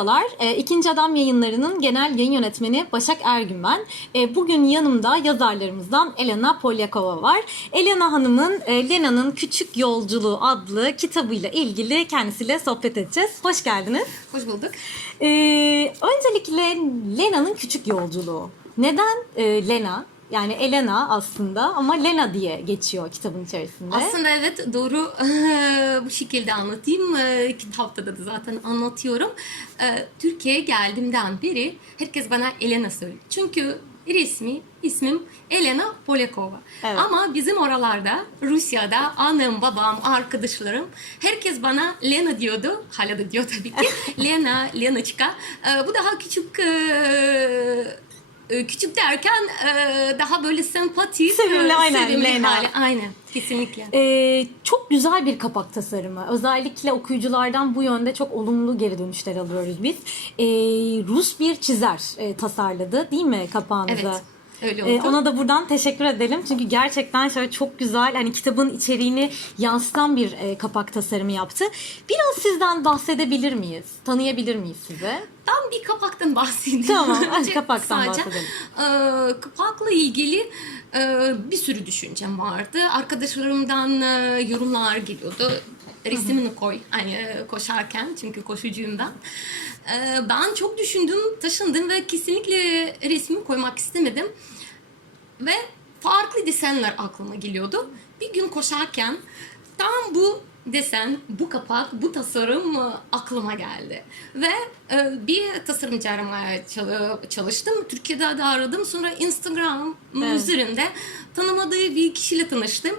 Merhabalar. E, İkinci Adam Yayınları'nın genel yayın yönetmeni Başak Ergün ben. E, bugün yanımda yazarlarımızdan Elena Polyakova var. Elena Hanım'ın e, Lena'nın Küçük Yolculuğu adlı kitabıyla ilgili kendisiyle sohbet edeceğiz. Hoş geldiniz. Hoş bulduk. E, öncelikle Lena'nın Küçük Yolculuğu. Neden e, Lena? Yani Elena aslında ama Lena diye geçiyor kitabın içerisinde. Aslında evet doğru bu şekilde anlatayım. Ee, Kitapta da zaten anlatıyorum. Ee, Türkiye'ye geldiğimden beri herkes bana Elena söylüyor. Çünkü resmi ismim Elena Polyakova. Evet. Ama bizim oralarda Rusya'da annem, babam, arkadaşlarım herkes bana Lena diyordu. Hala da diyor tabii ki. Lena, Lenaçka. Ee, bu daha küçük e, e, küçük derken e, daha böyle sempatik, Sevimli, e, aynen, sevimli Lena. hali. Aynen, kesinlikle. Ee, çok güzel bir kapak tasarımı. Özellikle okuyuculardan bu yönde çok olumlu geri dönüşler alıyoruz biz. Ee, Rus bir çizer e, tasarladı değil mi kapağınızı? Evet, öyle oldu. Ee, ona da buradan teşekkür edelim. Çünkü gerçekten şöyle çok güzel hani kitabın içeriğini yansıtan bir e, kapak tasarımı yaptı. Biraz sizden bahsedebilir miyiz? Tanıyabilir miyiz sizi? Ben bir kapaktan bahsedeyim. Tamam, Önce kapaktan sadece, bahsedelim. e, kapakla ilgili e, bir sürü düşüncem vardı. Arkadaşlarımdan e, yorumlar geliyordu. Resimini koy hani e, koşarken çünkü koşucuyum ben. E, ben çok düşündüm, taşındım ve kesinlikle resmi koymak istemedim. Ve farklı desenler aklıma geliyordu. Bir gün koşarken tam bu desen, bu kapak, bu tasarım e, aklıma geldi. Ve e, bir tasarımcı aramaya çalı- çalıştım. Türkiye'de de aradım. Sonra Instagram Evet. üzerinde tanımadığı bir kişiyle tanıştım.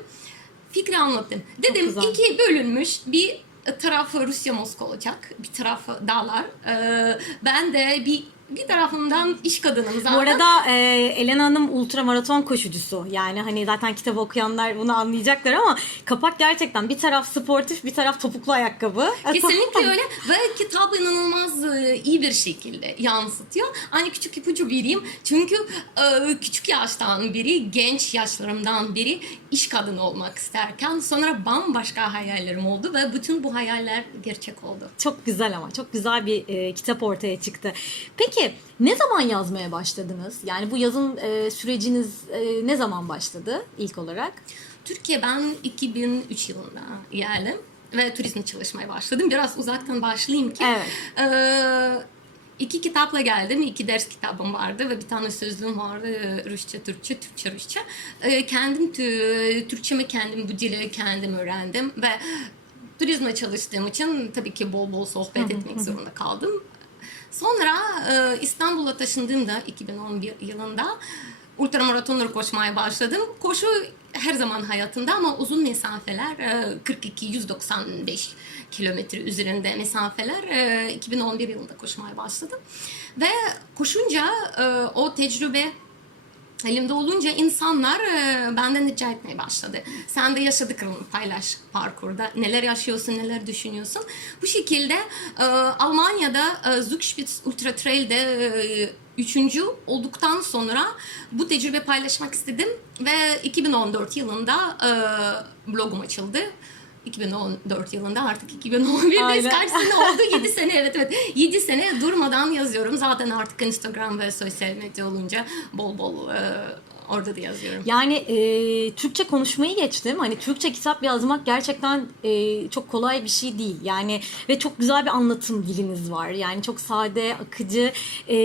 Fikri anlattım. Dedim iki bölünmüş bir tarafı Rusya Moskova olacak. Bir tarafı dağlar. E, ben de bir bir tarafından iş kadınım zaten. Bu arada e, Elena Hanım ultramaraton koşucusu. Yani hani zaten kitabı okuyanlar bunu anlayacaklar ama kapak gerçekten bir taraf sportif bir taraf topuklu ayakkabı. Kesinlikle öyle ve kitabı inanılmaz e, iyi bir şekilde yansıtıyor. Hani küçük ipucu vereyim. Çünkü e, küçük yaştan beri, genç yaşlarımdan beri iş kadını olmak isterken sonra bambaşka hayallerim oldu ve bütün bu hayaller gerçek oldu. Çok güzel ama çok güzel bir e, kitap ortaya çıktı. Peki ne zaman yazmaya başladınız? Yani bu yazın e, süreciniz e, ne zaman başladı ilk olarak? Türkiye ben 2003 yılında geldim ve turizmle çalışmaya başladım. Biraz uzaktan başlayayım ki. Evet. Ee, iki kitapla geldim. iki ders kitabım vardı ve bir tane sözlüğüm vardı. e, Rusça, Türkçe, Türkçe, Rusça. Ee, kendim tü- Türkçemi kendim bu dili kendim öğrendim ve turizmle çalıştığım için tabii ki bol bol sohbet etmek zorunda kaldım. Sonra e, İstanbul'a taşındığımda 2011 yılında ultramaratonları koşmaya başladım. Koşu her zaman hayatımda ama uzun mesafeler e, 42-195 kilometre üzerinde mesafeler e, 2011 yılında koşmaya başladım. Ve koşunca e, o tecrübe elimde olunca insanlar e, benden rica etmeye başladı. Sen de yaşadıklarını paylaş parkurda. Neler yaşıyorsun, neler düşünüyorsun. Bu şekilde e, Almanya'da e, Zugspitz Ultra Trail'de e, üçüncü olduktan sonra bu tecrübe paylaşmak istedim ve 2014 yılında blogum açıldı. 2014 yılında artık 2011'deyiz. Aynen. Kaç sene oldu? 7 sene evet evet. 7 sene durmadan yazıyorum. Zaten artık Instagram ve sosyal medya olunca bol bol e, orada da yazıyorum. Yani e, Türkçe konuşmayı geçtim. Hani Türkçe kitap yazmak gerçekten e, çok kolay bir şey değil. Yani ve çok güzel bir anlatım diliniz var. Yani çok sade, akıcı. E,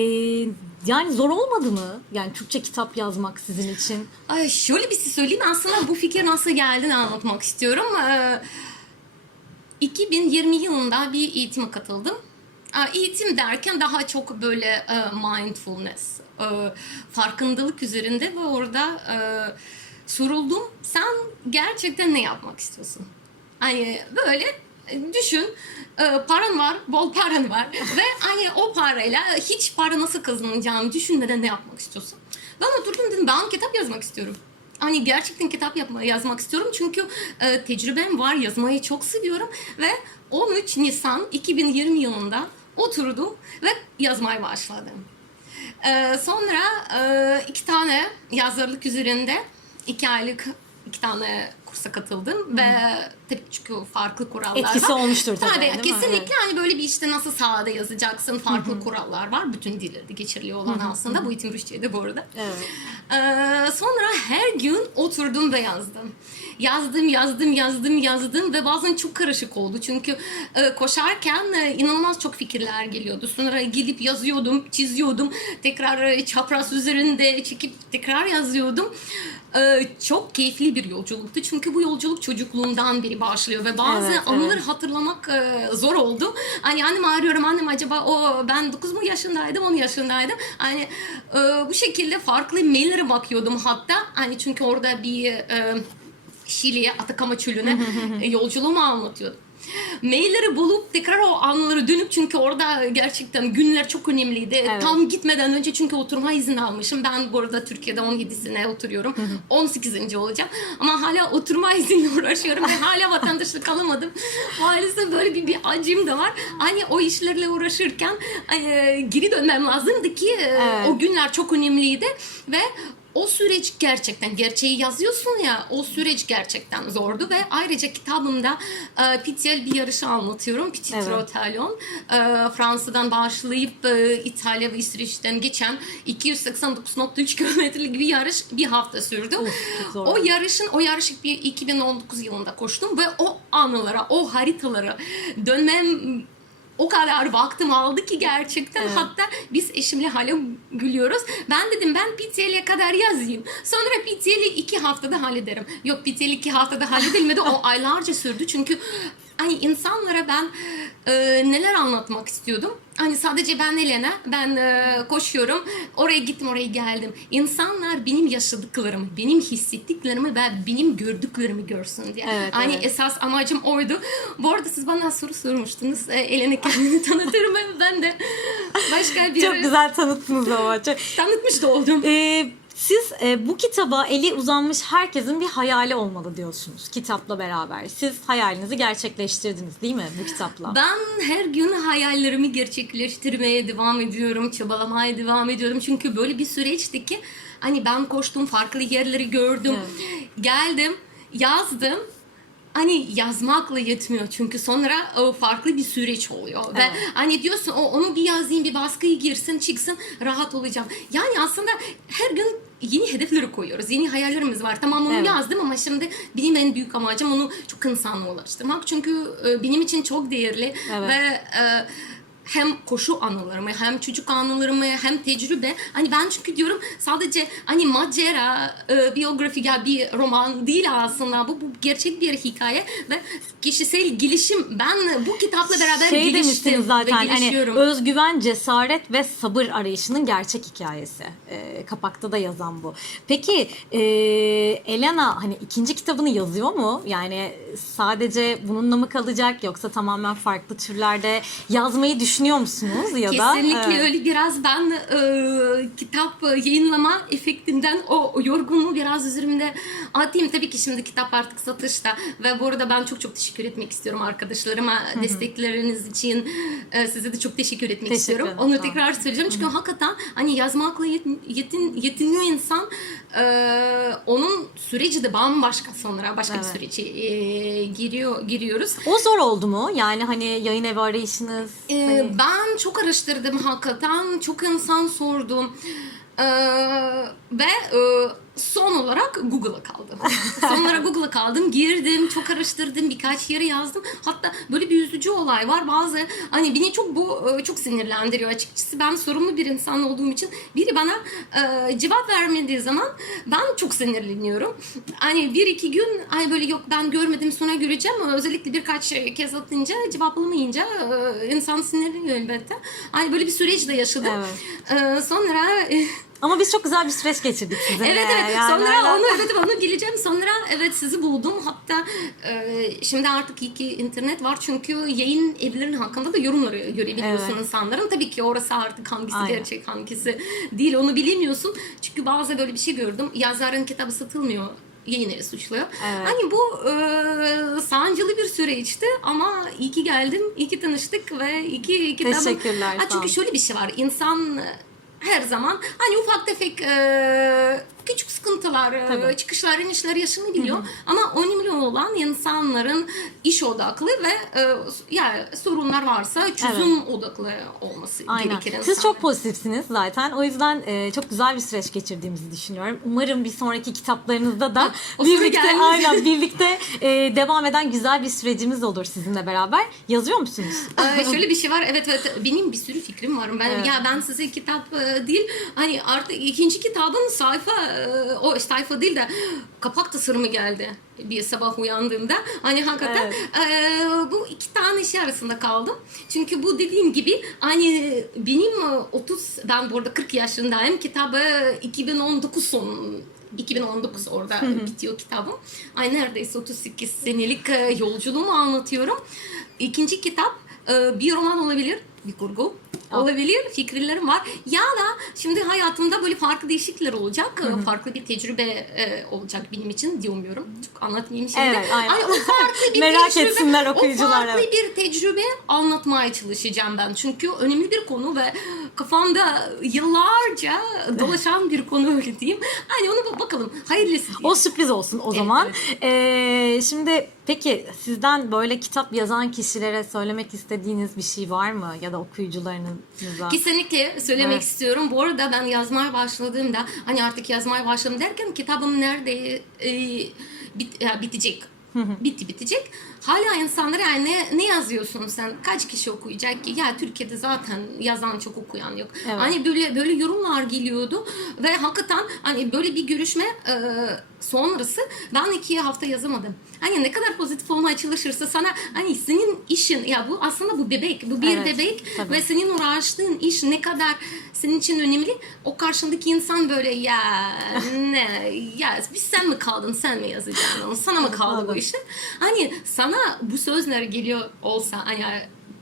yani zor olmadı mı? Yani Türkçe kitap yazmak sizin için. Ay şöyle bir şey söyleyeyim. Aslında bu fikir nasıl geldiğini anlatmak istiyorum. Ee, 2020 yılında bir eğitime katıldım. Eğitim derken daha çok böyle e, mindfulness, e, farkındalık üzerinde ve orada e, soruldum. Sen gerçekten ne yapmak istiyorsun? Hani böyle e, düşün e, paran var, bol paran var ve hani o parayla hiç para nasıl kazanacağını düşünmeden ne yapmak istiyorsun? Ben oturdum dedim ben kitap yazmak istiyorum. Hani gerçekten kitap yapma, yazmak istiyorum çünkü e, tecrübem var, yazmayı çok seviyorum ve 13 Nisan 2020 yılında oturdum ve yazmaya başladım. E, sonra e, iki tane yazarlık üzerinde iki aylık iki tane kursa katıldım ve tabii çünkü farklı kurallar Etkisi var. olmuştur tabii, Tabii mi? kesinlikle Evet. hani böyle bir işte nasıl sahada yazacaksın farklı kurallar var. Bütün dillerde geçerli olan aslında. Bu eğitim Rusça'ydı bu arada. Evet. Ee, sonra her gün oturdum ve yazdım. Yazdım, yazdım, yazdım, yazdım ve bazen çok karışık oldu. Çünkü e, koşarken e, inanılmaz çok fikirler geliyordu. Sonra gidip yazıyordum, çiziyordum. Tekrar e, çapraz üzerinde çekip tekrar yazıyordum. Ee, çok keyifli bir yolculuktu. Çünkü bu yolculuk çocukluğumdan beri başlıyor ve bazı Evet, anıları evet. hatırlamak e, zor oldu. Hani annemi arıyorum annem acaba o ben 9 mu yaşındaydım 10 yaşındaydım. Hani e, bu şekilde farklı maillere bakıyordum hatta. Hani çünkü orada bir e, Şili'ye Atakama çölüne e, yolculuğumu anlatıyordum. Mailleri bulup tekrar o anıları dönüp çünkü orada gerçekten günler çok önemliydi. Evet. Tam gitmeden önce çünkü oturma izni almışım. Ben bu arada Türkiye'de 17 sene oturuyorum. 18. olacağım. Ama hala oturma izinle uğraşıyorum ve hala vatandaşlık alamadım. Maalesef böyle bir, bir acım da var. Hani o işlerle uğraşırken e, geri dönmem lazımdı ki e, Evet. o günler çok önemliydi ve o süreç gerçekten gerçeği yazıyorsun ya o süreç gerçekten zordu ve ayrıca kitabımda e, Pityel bir yarışı anlatıyorum. Petit Evet. Trotallon. E, Fransa'dan başlayıp e, İtalya ve İsveç'ten geçen 289.3 kilometrelik bir yarış bir hafta sürdü. Of, o yarışın o yarışı bir 2019 yılında koştum ve o anılara, o haritalara dönmem o kadar vaktim aldı ki gerçekten Evet. hatta biz eşimle hala gülüyoruz. Ben dedim ben PTL'ye kadar yazayım. Sonra PTL'i iki haftada hallederim. Yok PTL iki haftada halledilmedi. o aylarca sürdü çünkü hani insanlara ben e, neler anlatmak istiyordum. Hani sadece ben Elena, ben e, koşuyorum, oraya gittim, oraya geldim. İnsanlar benim yaşadıklarımı, benim hissettiklerimi ve benim gördüklerimi görsün diye. Evet, hani evet. esas amacım oydu. Bu arada siz bana soru sormuştunuz. E, Elena kendini tanıtır mı? Ben de başka bir Çok güzel tanıttınız ama. Çok... tanıtmış da oldum. Ee, siz e, bu kitaba eli uzanmış herkesin bir hayali olmalı diyorsunuz kitapla beraber. Siz hayalinizi gerçekleştirdiniz değil mi bu kitapla? Ben her gün hayallerimi gerçekleştirmeye devam ediyorum, çabalamaya devam ediyorum. Çünkü böyle bir süreçti ki hani ben koştum, farklı yerleri gördüm, geldim, yazdım. Hani yazmakla yetmiyor çünkü sonra o farklı bir süreç oluyor ve Evet. hani diyorsun o onu bir yazayım bir baskıyı girsin çıksın rahat olacağım. Yani aslında her gün yeni hedefleri koyuyoruz. Yeni hayallerimiz var. Tamam onu Evet. yazdım ama şimdi benim en büyük amacım onu çok insana ulaştırmak. Çünkü e, benim için çok değerli Evet. ve e, hem koşu anılarımı hem çocuk anılarımı hem tecrübe hani ben çünkü diyorum sadece hani macera e, biyografi ya bir roman değil aslında bu, bu gerçek bir hikaye ve kişisel gelişim ben bu kitapla beraber şey geliştim zaten ve hani özgüven, cesaret ve sabır arayışının gerçek hikayesi. Ee, kapakta da yazan bu. Peki e, Elena hani ikinci kitabını yazıyor mu? Yani sadece bununla mı kalacak yoksa tamamen farklı türlerde yazmayı düşünüyor musunuz ya da? Kesinlikle Evet. öyle biraz ben e, kitap yayınlama efektinden o, o yorgunluğu biraz üzerimde atayım. Tabii ki şimdi kitap artık satışta ve bu arada ben çok çok teşekkür etmek istiyorum arkadaşlarıma destekleriniz için. E, size de çok teşekkür etmek Teşekkür istiyorum. Onu tekrar söyleyeceğim çünkü hakikaten hani yazmakla yetin, yetin, yetiniyor insan. E, onun süreci de bambaşka sonra başka Evet. bir süreci e, giriyor giriyoruz. O zor oldu mu? Yani hani yayın evi arayışınız. Ee, hani- Ben çok araştırdım hakikaten. Çok insan sordum. Ee, ve e, son olarak Google'a kaldım. son olarak Google'a kaldım. Girdim, çok araştırdım, birkaç yere yazdım. Hatta böyle bir üzücü olay var. Bazı hani beni çok bu e, çok sinirlendiriyor açıkçası. Ben sorumlu bir insan olduğum için biri bana e, cevap vermediği zaman ben çok sinirleniyorum. Hani bir iki gün hani böyle yok ben görmedim sonra göreceğim özellikle birkaç kez atınca cevaplamayınca e, insan sinirleniyor elbette. Hani böyle bir süreç de yaşadım. E, sonra Ama biz çok güzel bir süreç geçirdik sizinle. Evet evet. Yani Sonra öyle- onu evet onu geleceğim. Sonra evet sizi buldum. Hatta e, şimdi artık iyi ki internet var çünkü yayın evlerinin hakkında da yorumları görebiliyorsun Evet. insanların. Tabii ki orası artık hangisi Aynen. gerçek hangisi değil onu bilemiyorsun. Çünkü bazı böyle bir şey gördüm. Yazarın kitabı satılmıyor yayın evi suçluyor. Evet. Hani bu e, sancılı bir süreçti ama iyi ki geldim, iyi ki tanıştık ve iyi ki kitabım... Teşekkürler, Ha, çünkü şöyle bir şey var. İnsan her zaman hani ufak tefek e, küçük sıkıntılar, e, Tabii. çıkışlar, inişler yaşanabiliyor. Ama önemli olan insanların iş odaklı ve e, yani sorunlar varsa çözüm odaklı olması Aynen. gerekir. Siz çok pozitifsiniz zaten. O yüzden e, çok güzel bir süreç geçirdiğimizi düşünüyorum. Umarım bir sonraki kitaplarınızda da o birlikte aynen birlikte e, devam eden güzel bir sürecimiz olur sizinle beraber. Yazıyor musunuz? Ee, şöyle bir şey var. Evet evet benim bir sürü fikrim var. Ben Evet. ya ben size kitap e, değil hani artık ikinci kitabın sayfa o sayfa değil de kapak tasarımı geldi bir sabah uyandığımda. Hani hakikaten e, bu iki tane şey arasında kaldım. Çünkü bu dediğim gibi hani benim e, 30 ben burada 40 yaşındayım. Kitabı 2019 son 2019 orada bitiyor kitabım. Ay neredeyse 38 senelik e, yolculuğumu anlatıyorum. İkinci kitap e, bir roman olabilir, bir kurgu olabilir, fikirlerim var. Ya da şimdi hayatımda böyle farklı değişiklikler olacak, e, farklı bir tecrübe e, olacak benim için diyorum. Çok anlatmayayım şimdi. Evet, aynen. Ay, o farklı bir Merak tecrübe, etsinler okuyucular, O farklı evet. bir tecrübe anlatmaya çalışacağım ben. Çünkü önemli bir konu ve kafamda yıllarca dolaşan bir konu öyle diyeyim. Hani onu bak- bakalım. Hayırlısı diyeyim. O sürpriz olsun o zaman. Ee, şimdi peki sizden böyle kitap yazan kişilere söylemek istediğiniz bir şey var mı? Ya da okuyucularınıza? Kesinlikle söylemek Evet. istiyorum. Bu arada ben yazmaya başladığımda hani artık yazmaya başladım derken kitabım nerede e, bit, ya bitecek. Bitti bitecek. Hala insanlara yani ne, ne yazıyorsun sen? Kaç kişi okuyacak ki? Ya Türkiye'de zaten yazan çok okuyan yok. Evet. Hani böyle böyle yorumlar geliyordu ve hakikaten hani böyle bir görüşme e, sonrası ben iki hafta yazamadım. Hani ne kadar pozitif olmaya çalışırsa sana hani senin işin ya bu aslında bu bebek bu bir Evet, bebek tabii. ve senin uğraştığın iş ne kadar senin için önemli o karşındaki insan böyle ya ne ya biz sen mi kaldın sen mi yazacaksın sana mı kaldı bu Anladım. İşin hani sana bu sözler geliyor olsa hani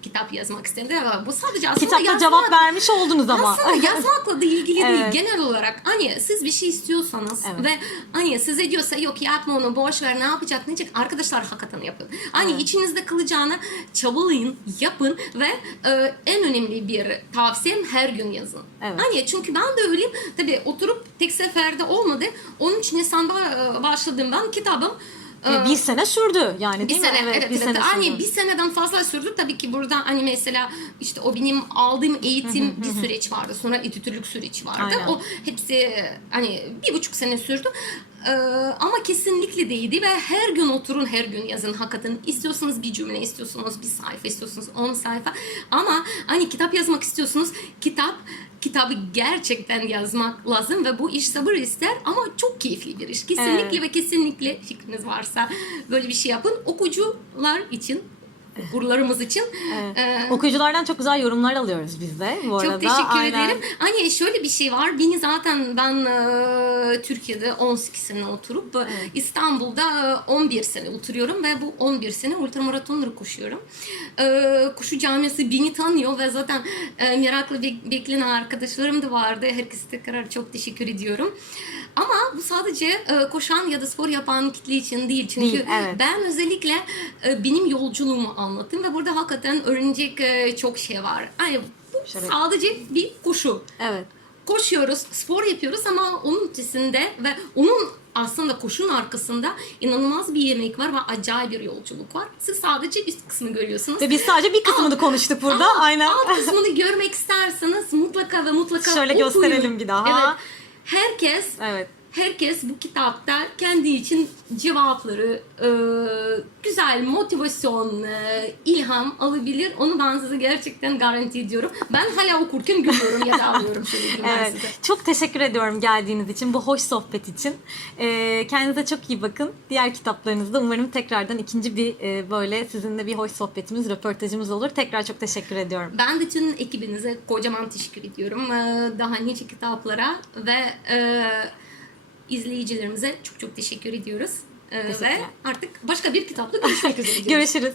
kitap yazmak istedim ama bu sadece aslında Kitapta yazmak- cevap vermiş oldunuz ama. aslında yazmakla da ilgili değil Evet. genel olarak hani siz bir şey istiyorsanız Evet. ve hani size diyorsa yok yapma onu boş ver ne yapacak ne yapacak arkadaşlar hakikaten yapın. Hani Evet. içinizde kalacağını çabalayın yapın ve e, en önemli bir tavsiyem her gün yazın. Evet. Hani çünkü ben de öyleyim tabii oturup tek seferde olmadı 13 Nisan'da e, başladım ben kitabım. Ee, bir sene sürdü yani bir değil sene, mi? evet, bir sene Hani sürdü. bir seneden fazla sürdü tabii ki burada hani mesela işte o benim aldığım eğitim bir süreç vardı. Sonra editörlük süreci vardı. Aynen. O hepsi hani bir buçuk sene sürdü. Ee, ama kesinlikle değildi ve her gün oturun her gün yazın hakikaten istiyorsanız bir cümle istiyorsunuz bir sayfa istiyorsunuz 10 sayfa ama hani kitap yazmak istiyorsunuz kitap kitabı gerçekten yazmak lazım ve bu iş sabır ister ama çok keyifli bir iş. Kesinlikle Evet. ve kesinlikle fikriniz varsa böyle bir şey yapın. Okuyucular için, okurlarımız için Evet. e, Okuyuculardan çok güzel yorumlar alıyoruz biz de bu arada. çok teşekkür Aynen. ederim. Hani şöyle bir şey var. Beni zaten ben e, Türkiye'de 18 sene oturup e, İstanbul'da e, 11 sene oturuyorum ve bu 11 sene ultramaratonları koşuyorum. E, koşu camiası beni tanıyor ve zaten e, meraklı bek- bekleyen arkadaşlarım da vardı. Herkese tekrar çok teşekkür ediyorum. Ama bu sadece e, koşan ya da spor yapan kitle için değil. Çünkü Değil, evet. ben özellikle e, benim yolculuğumu anlattım ve burada hakikaten öğrenecek e, çok şey var. Yani bu Şöyle- sadece bir koşu. Evet. Koşuyoruz, spor yapıyoruz ama onun ötesinde ve onun aslında koşunun arkasında inanılmaz bir yemek var ve acayip bir yolculuk var. Siz sadece üst kısmı görüyorsunuz. Ve biz sadece bir kısmını konuştuk burada. Ama Aynen. alt kısmını görmek isterseniz mutlaka ve mutlaka Şöyle okuyun. gösterelim bir daha. Evet. Herkes Evet. Herkes bu kitapta kendi için cevapları, e, güzel motivasyon, e, ilham alabilir. Onu ben size gerçekten garanti ediyorum. Ben hala okurken gülüyorum ya da ağlıyorum Evet. Çok teşekkür ediyorum geldiğiniz için, bu hoş sohbet için. Ee, kendinize çok iyi bakın. Diğer kitaplarınızda umarım tekrardan ikinci bir e, böyle sizinle bir hoş sohbetimiz, röportajımız olur. Tekrar çok teşekkür ediyorum. Ben bütün ekibinize kocaman teşekkür ediyorum. E, Daha nice kitaplara ve e, izleyicilerimize çok çok teşekkür ediyoruz. E, ve artık başka bir kitapla görüşmek üzere. Görüşürüz.